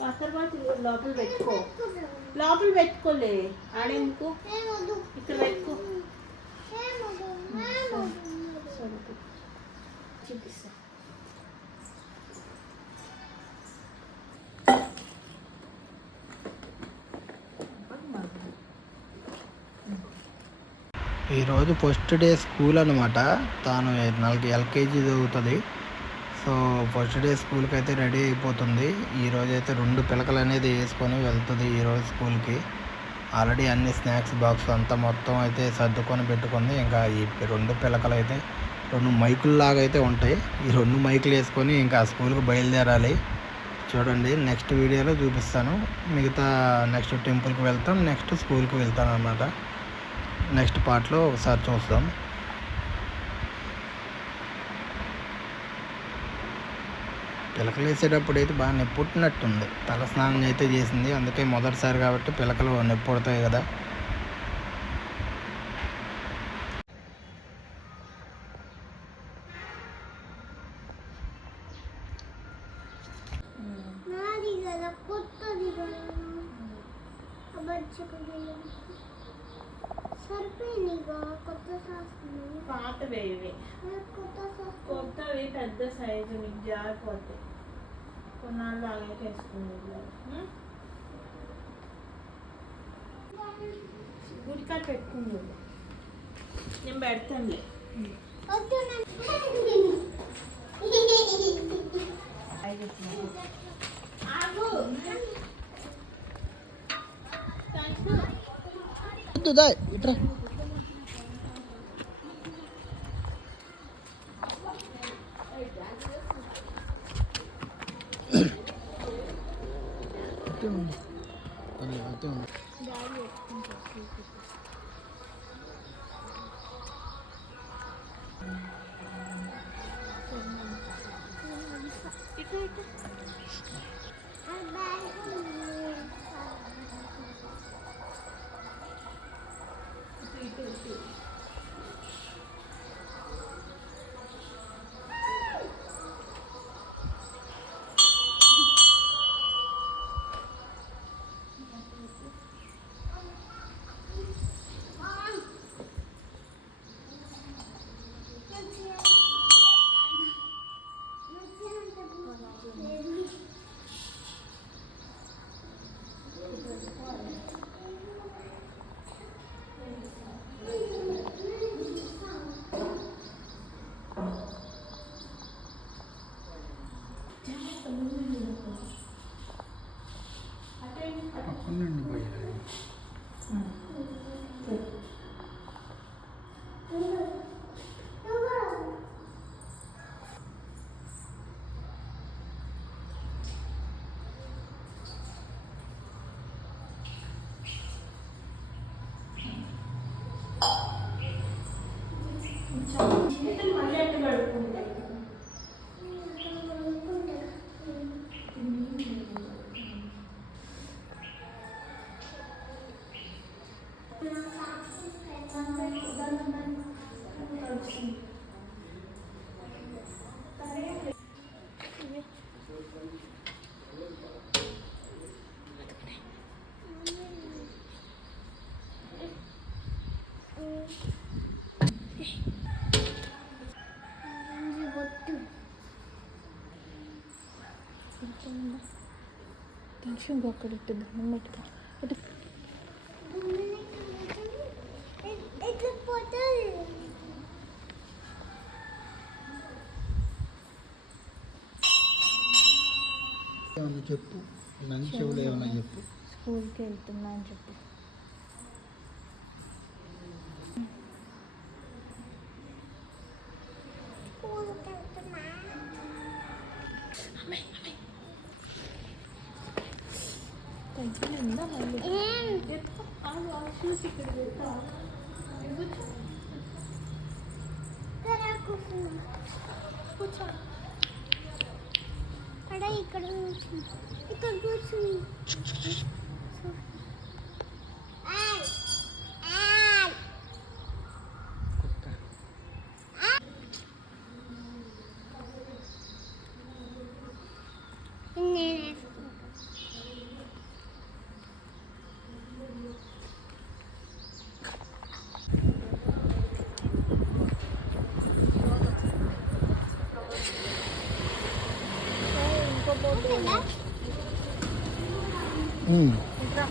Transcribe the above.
Water bottle లోపల పెట్టుకో, లోపల పెట్టుకోలే ఆడేందుకు, ఇక్కడ పెట్టుకో. చూపిస్తా. ఈరోజు ఫస్ట్ డే స్కూల్ అనమాట. తాను 4 ఎల్కేజీ చదువుతుంది. సో ఫస్ట్ డే స్కూల్కి అయితే రెడీ అయిపోతుంది. ఈరోజు అయితే 2 పిలకలు అనేది వేసుకొని వెళ్తుంది ఈరోజు స్కూల్కి. ఆల్రెడీ అన్ని స్నాక్స్ బాక్స్ అంతా మొత్తం అయితే సర్దుకొని పెట్టుకుంది. ఇంకా ఈ 2 పిలకలు అయితే 2 మైకుల్లాగా అయితే ఉంటాయి. ఈ 2 మైకులు వేసుకొని ఇంకా స్కూల్కి బయలుదేరాలి. చూడండి, నెక్స్ట్ వీడియోలో చూపిస్తాను. మిగతా నెక్స్ట్ టెంపుల్కి వెళ్తాం, నెక్స్ట్ స్కూల్కి వెళ్తాను అన్నమాట. నెక్స్ట్ పార్ట్లో ఒకసారి చూస్తాం. పిలకలు వేసేటప్పుడు అయితే బాగా నొప్పి పుట్టినట్టుంది. తల స్నానం అయితే చేసింది, అందుకే మొదటిసారి కాబట్టి పిలకలు నొప్పి పుడతాయి కదా. పాతవేవి కొత్తవి పెద్ద సైజు నీకు జారిపోతాయి. కొన్నాళ్ళు అలాగే చేసుకుంది. గుడికాయ పెట్టుకుంది, నేను పెడతానులే. ఇట్రా టెన్షన్ ఒక్కడిట్టు దండం పెట్టుకో. ఏమన్నా చెప్పు, మంచి చెవులు ఏమన్నా చెప్పు. స్కూల్కి వెళ్తున్నా అని చెప్పు. చూసి ఇక్కడ పెడతా కూర్చో. ఇక్కడ ఇక్కడ కూర్చుని ఉమ్. ఇట్రా.